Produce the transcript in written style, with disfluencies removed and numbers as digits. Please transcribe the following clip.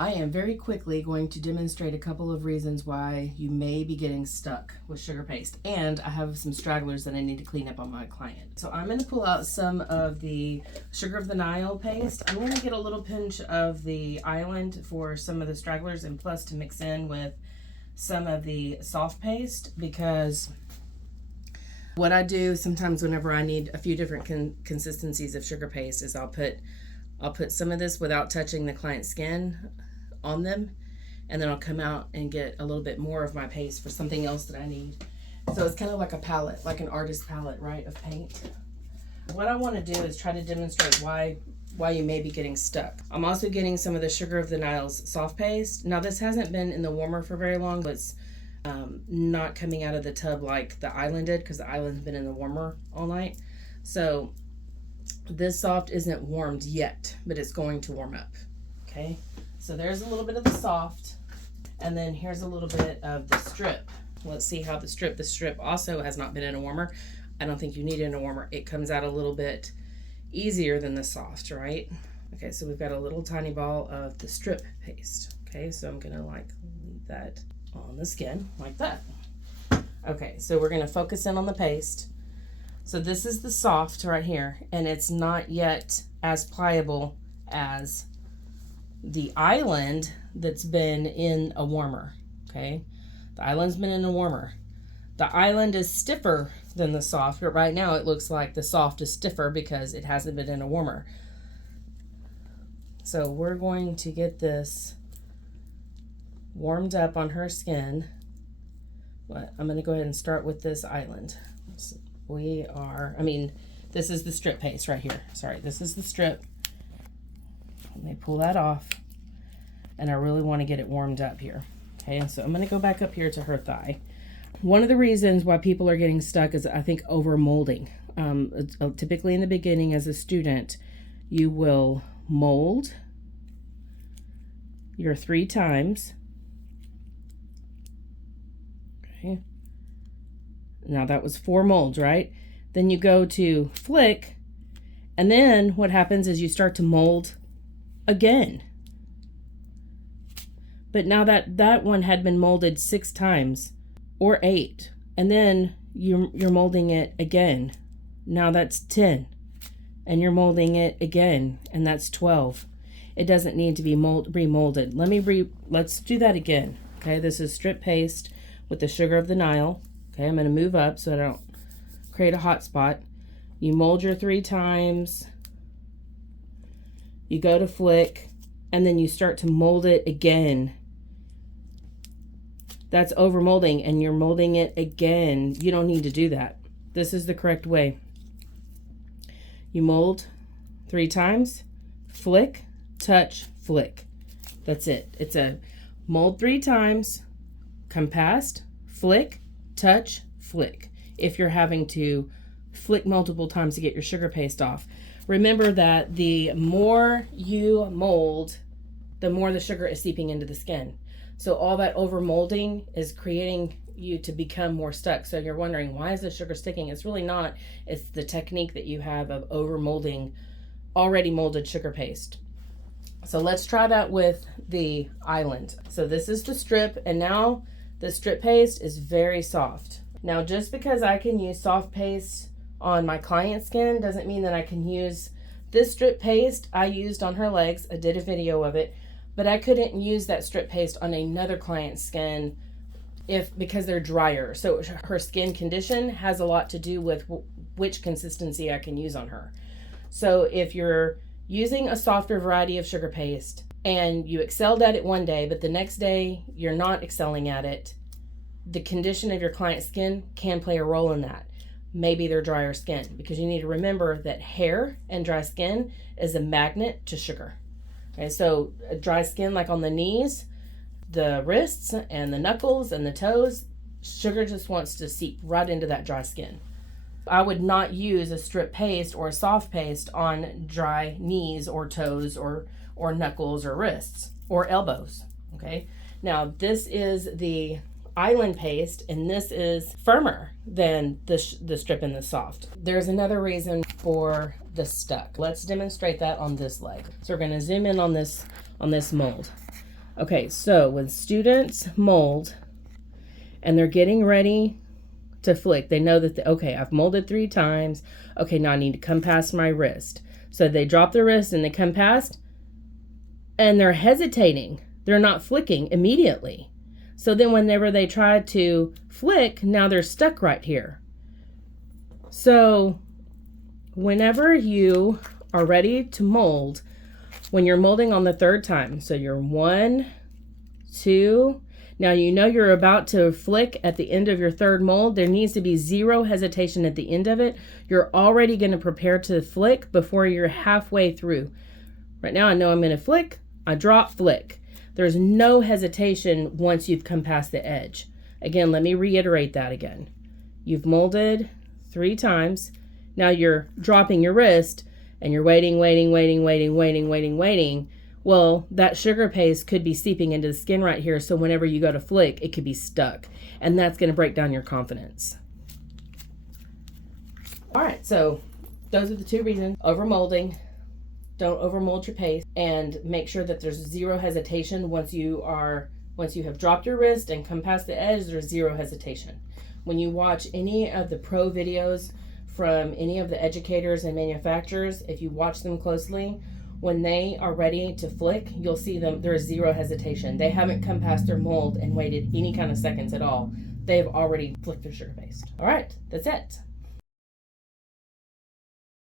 I am very quickly going to demonstrate a couple of reasons why you may be getting stuck with sugar paste, and I have some stragglers that I need to clean up on my client. So I'm going to pull out some of the Sugar of the Nile paste. I'm going to get a little pinch of the Island for some of the stragglers, and plus to mix in with some of the soft paste, because what I do sometimes whenever I need a few different consistencies of sugar paste is I'll put some of this without touching the client's skin on them, and then I'll come out and get a little bit more of my paste for something else that I need. So it's kind of like a palette, like an artist palette, right, of paint. What I want to do is try to demonstrate why you may be getting stuck. I'm also getting some of the Sugar of the Nile's soft paste. Now this hasn't been in the warmer for very long, but it's not coming out of the tub like the Island did, because the Island's been in the warmer all night. So this soft isn't warmed yet, but it's going to warm up. Okay, so there's a little bit of the soft, and then here's a little bit of the strip. Let's see how the strip also has not been in a warmer. I don't think you need it in a warmer. It comes out a little bit easier than the soft, right? Okay, so we've got a little tiny ball of the strip paste. Okay, so I'm gonna leave that on the skin like that. Okay, so we're gonna focus in on the paste. So this is the soft right here, and it's not yet as pliable as the Island that's been in a warmer. Okay, the Island's been in a warmer. The Island is stiffer than the soft, but right now it looks like the soft is stiffer because it hasn't been in a warmer. So we're going to get this warmed up on her skin. But I'm going to go ahead and start with this Island. This is the strip paste right here. Sorry, this is the strip. Let me pull that off. And I really want to get it warmed up here. Okay, so I'm going to go back up here to her thigh. One of the reasons why people are getting stuck is, I think, over molding. Typically in the beginning as a student, you will mold your 3 times. Okay. Now that was 4 molds, right? Then you go to flick, and then what happens is you start to mold again. But now that one had been molded 6 times or 8, and then you're molding it again. Now that's 10, and you're molding it again, and that's 12. It doesn't need to be remolded. Let's do that again. Okay, this is strip paste with the Sugar of the Nile. Okay, I'm going to move up so I don't create a hot spot. You mold your 3 times. You go to flick, and then you start to mold it again. That's over molding, and you're molding it again. You don't need to do that. This is the correct way. You mold 3 times, flick, touch, flick. That's it. It's a mold 3 times, come past, flick, touch, flick. If you're having to flick multiple times to get your sugar paste off. Remember that the more you mold, the more the sugar is seeping into the skin. So all that over molding is creating you to become more stuck. So you're wondering, why is the sugar sticking? It's really not. It's the technique that you have of over molding already molded sugar paste. So let's try that with the Island. So this is the strip, and now the strip paste is very soft. Now, just because I can use soft paste on my client's skin doesn't mean that I can use this strip paste I used on her legs. I did a video of it, but I couldn't use that strip paste on another client's skin because they're drier. So her skin condition has a lot to do with which consistency I can use on her. So if you're using a softer variety of sugar paste and you excelled at it one day, but the next day you're not excelling at it, the condition of your client's skin can play a role in that. Maybe they're drier skin, because you need to remember that hair and dry skin is a magnet to sugar. Okay, so dry skin, like on the knees, the wrists and the knuckles and the toes, sugar just wants to seep right into that dry skin. I would not use a strip paste or a soft paste on dry knees or toes or knuckles or wrists or elbows. Okay, now this is the Island paste, and this is firmer than the strip and the soft. There's another reason for the stuck. Let's demonstrate that on this leg. So we're going to zoom in on this mold. Okay, so when students mold and they're getting ready to flick, they know that, okay, I've molded 3 times. Okay, now I need to come past my wrist. So they drop the wrist and they come past, and they're hesitating. They're not flicking immediately. So then whenever they try to flick, now they're stuck right here. So whenever you are ready to mold, when you're molding on the 3rd time, so you're 1, 2, now you know you're about to flick at the end of your 3rd mold, there needs to be 0 hesitation at the end of it. You're already going to prepare to flick before you're halfway through. Right now I know I'm going to flick, I drop, flick. There's no hesitation once you've come past the edge. Again, let me reiterate that again. You've molded 3 times. Now you're dropping your wrist and you're waiting. Well, that sugar paste could be seeping into the skin right here. So whenever you go to flick, it could be stuck. And that's going to break down your confidence. All right, so those are the 2 reasons. Overmolding. Don't overmold your paste, and make sure that there's 0 hesitation once you have dropped your wrist and come past the edge. There's 0 hesitation. When you watch any of the pro videos from any of the educators and manufacturers, if you watch them closely, when they are ready to flick, you'll see them, there's 0 hesitation. They haven't come past their mold and waited any kind of seconds at all. They've already flicked their sugar paste. All right, that's it.